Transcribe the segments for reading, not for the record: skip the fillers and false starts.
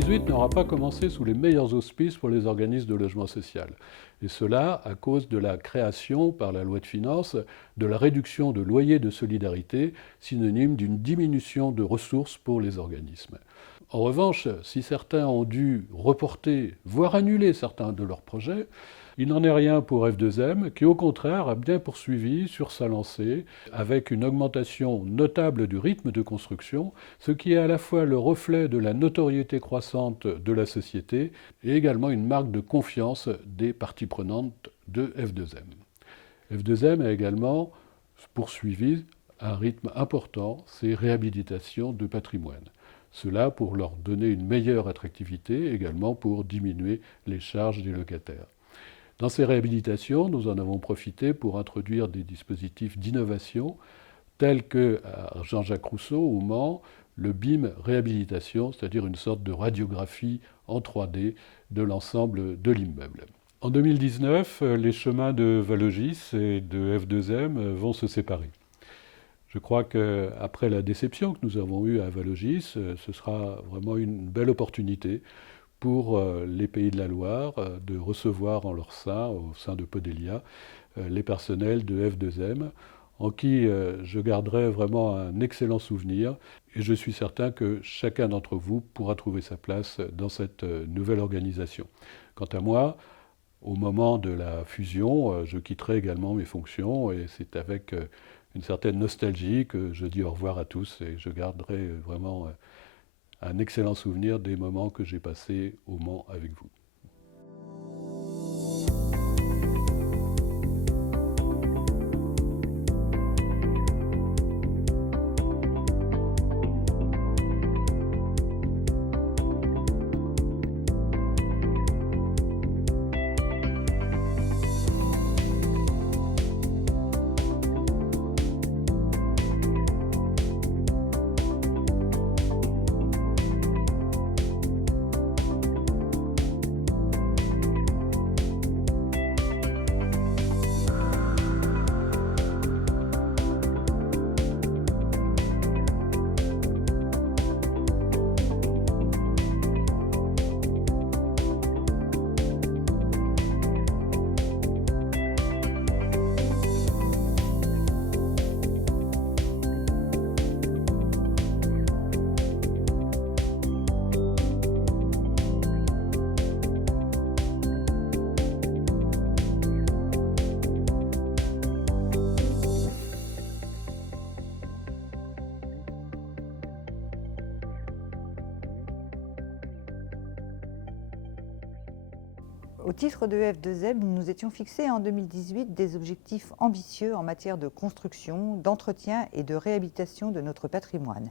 2018 n'aura pas commencé sous les meilleurs auspices pour les organismes de logement social. Et cela à cause de la création par la loi de finances de la réduction de loyer de solidarité, synonyme d'une diminution de ressources pour les organismes. En revanche, si certains ont dû reporter, voire annuler certains de leurs projets, il n'en est rien pour F2M, qui au contraire a bien poursuivi sur sa lancée, avec une augmentation notable du rythme de construction, ce qui est à la fois le reflet de la notoriété croissante de la société et également une marque de confiance des parties prenantes de F2M. F2M a également poursuivi à un rythme important ses réhabilitations de patrimoine. Cela pour leur donner une meilleure attractivité, également pour diminuer les charges des locataires. Dans ces réhabilitations, nous en avons profité pour introduire des dispositifs d'innovation tels que à Jean-Jacques Rousseau, au Mans, le BIM réhabilitation, c'est-à-dire une sorte de radiographie en 3D de l'ensemble de l'immeuble. En 2019, les chemins de Valogis et de F2M vont se séparer. Je crois qu'après la déception que nous avons eue à Valogis, ce sera vraiment une belle opportunité pour les Pays de la Loire de recevoir en leur sein, au sein de Podelia, les personnels de F2M, en qui je garderai vraiment un excellent souvenir. Et je suis certain que chacun d'entre vous pourra trouver sa place dans cette nouvelle organisation. Quant à moi, au moment de la fusion, je quitterai également mes fonctions et c'est avec une certaine nostalgie que je dis au revoir à tous et je garderai vraiment un excellent souvenir des moments que j'ai passés au Mans avec vous. Au titre de F2M, nous nous étions fixés en 2018 des objectifs ambitieux en matière de construction, d'entretien et de réhabilitation de notre patrimoine.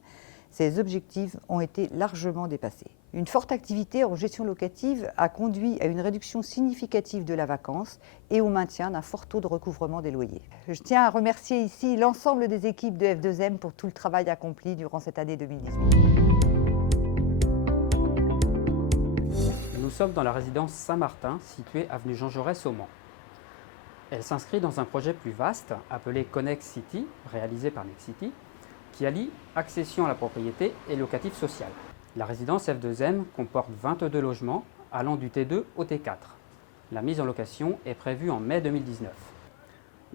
Ces objectifs ont été largement dépassés. Une forte activité en gestion locative a conduit à une réduction significative de la vacance et au maintien d'un fort taux de recouvrement des loyers. Je tiens à remercier ici l'ensemble des équipes de F2M pour tout le travail accompli durant cette année 2018. Nous sommes dans la résidence Saint-Martin, située avenue Jean Jaurès au Mans. Elle s'inscrit dans un projet plus vaste, appelé Connect City, réalisé par Nexity, qui allie accession à la propriété et locatif social. La résidence F2M comporte 22 logements, allant du T2 au T4. La mise en location est prévue en mai 2019.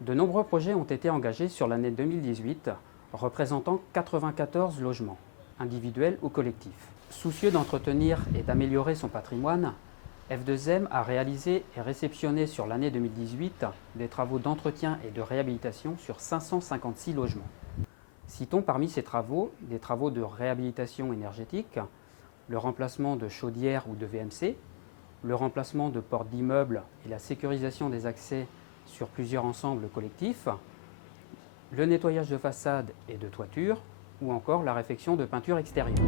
De nombreux projets ont été engagés sur l'année 2018, représentant 94 logements, individuels ou collectifs. Soucieux d'entretenir et d'améliorer son patrimoine, F2M a réalisé et réceptionné sur l'année 2018 des travaux d'entretien et de réhabilitation sur 556 logements. Citons parmi ces travaux des travaux de réhabilitation énergétique, le remplacement de chaudières ou de VMC, le remplacement de portes d'immeubles et la sécurisation des accès sur plusieurs ensembles collectifs, le nettoyage de façade et de toiture, ou encore la réfection de peinture extérieure.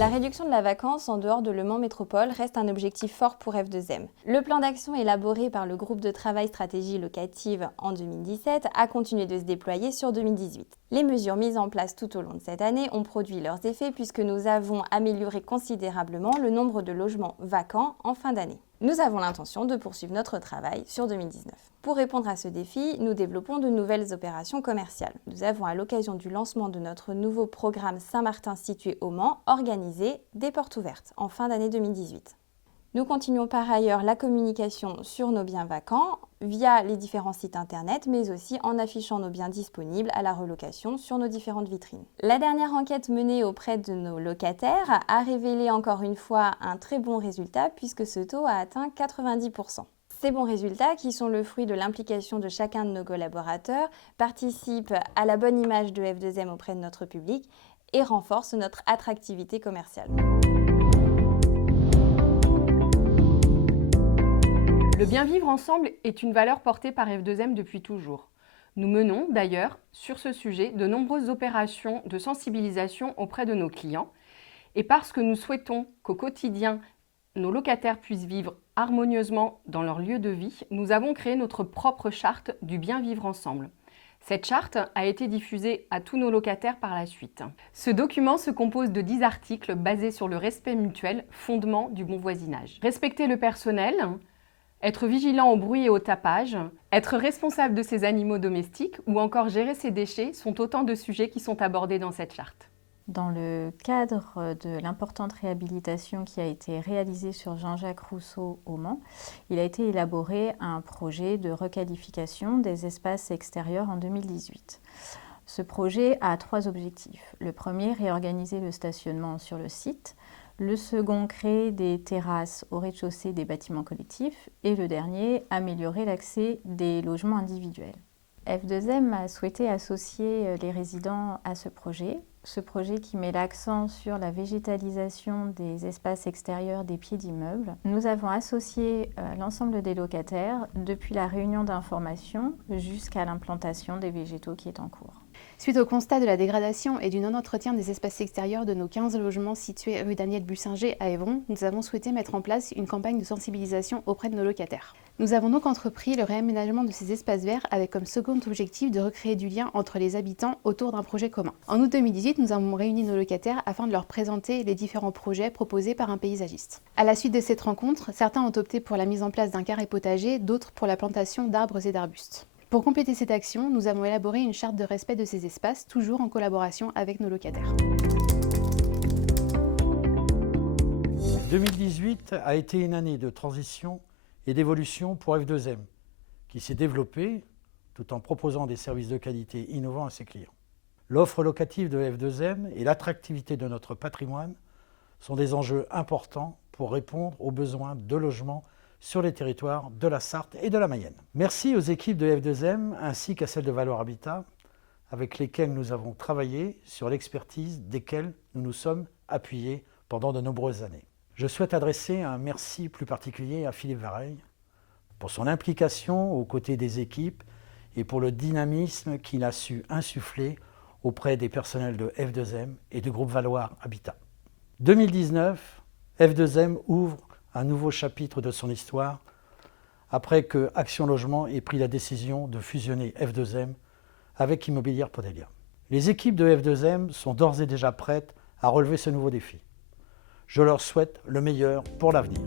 La réduction de la vacance en dehors de Le Mans Métropole reste un objectif fort pour F2M. Le plan d'action élaboré par le groupe de travail stratégie locative en 2017 a continué de se déployer sur 2018. Les mesures mises en place tout au long de cette année ont produit leurs effets puisque nous avons amélioré considérablement le nombre de logements vacants en fin d'année. Nous avons l'intention de poursuivre notre travail sur 2019. Pour répondre à ce défi, nous développons de nouvelles opérations commerciales. Nous avons, à l'occasion du lancement de notre nouveau programme Saint-Martin situé au Mans, organisé des portes ouvertes en fin d'année 2018. Nous continuons par ailleurs la communication sur nos biens vacants via les différents sites internet, mais aussi en affichant nos biens disponibles à la relocation sur nos différentes vitrines. La dernière enquête menée auprès de nos locataires a révélé encore une fois un très bon résultat puisque ce taux a atteint 90%. Ces bons résultats, qui sont le fruit de l'implication de chacun de nos collaborateurs, participent à la bonne image de F2M auprès de notre public et renforcent notre attractivité commerciale. Le bien vivre ensemble est une valeur portée par F2M depuis toujours. Nous menons d'ailleurs sur ce sujet de nombreuses opérations de sensibilisation auprès de nos clients. Et parce que nous souhaitons qu'au quotidien, nos locataires puissent vivre harmonieusement dans leur lieu de vie, nous avons créé notre propre charte du bien vivre ensemble. Cette charte a été diffusée à tous nos locataires par la suite. Ce document se compose de 10 articles basés sur le respect mutuel, fondement du bon voisinage. Respecter le personnel, être vigilant au bruit et au tapage, être responsable de ses animaux domestiques ou encore gérer ses déchets sont autant de sujets qui sont abordés dans cette charte. Dans le cadre de l'importante réhabilitation qui a été réalisée sur Jean-Jacques Rousseau au Mans, il a été élaboré un projet de requalification des espaces extérieurs en 2018. Ce projet a 3 objectifs. Le premier, réorganiser le stationnement sur le site. Le second, créer des terrasses au rez-de-chaussée des bâtiments collectifs. Et le dernier, améliorer l'accès des logements individuels. F2M a souhaité associer les résidents à ce projet qui met l'accent sur la végétalisation des espaces extérieurs des pieds d'immeubles. Nous avons associé l'ensemble des locataires depuis la réunion d'information jusqu'à l'implantation des végétaux qui est en cours. Suite au constat de la dégradation et du non-entretien des espaces extérieurs de nos 15 logements situés rue Daniel Bussinger à Évron, nous avons souhaité mettre en place une campagne de sensibilisation auprès de nos locataires. Nous avons donc entrepris le réaménagement de ces espaces verts avec comme second objectif de recréer du lien entre les habitants autour d'un projet commun. En août 2018, nous avons réuni nos locataires afin de leur présenter les différents projets proposés par un paysagiste. À la suite de cette rencontre, certains ont opté pour la mise en place d'un carré potager, d'autres pour la plantation d'arbres et d'arbustes. Pour compléter cette action, nous avons élaboré une charte de respect de ces espaces, toujours en collaboration avec nos locataires. 2018 a été une année de transition et d'évolution pour F2M, qui s'est développée tout en proposant des services de qualité innovants à ses clients. L'offre locative de F2M et l'attractivité de notre patrimoine sont des enjeux importants pour répondre aux besoins de logement sur les territoires de la Sarthe et de la Mayenne. Merci aux équipes de F2M ainsi qu'à celles de Valor Habitat avec lesquelles nous avons travaillé sur l'expertise desquelles nous nous sommes appuyés pendant de nombreuses années. Je souhaite adresser un merci plus particulier à Philippe Vareille pour son implication aux côtés des équipes et pour le dynamisme qu'il a su insuffler auprès des personnels de F2M et du groupe Valor Habitat. 2019, F2M ouvre un nouveau chapitre de son histoire après que Action Logement ait pris la décision de fusionner F2M avec Immobilière Podelia. Les équipes de F2M sont d'ores et déjà prêtes à relever ce nouveau défi. Je leur souhaite le meilleur pour l'avenir.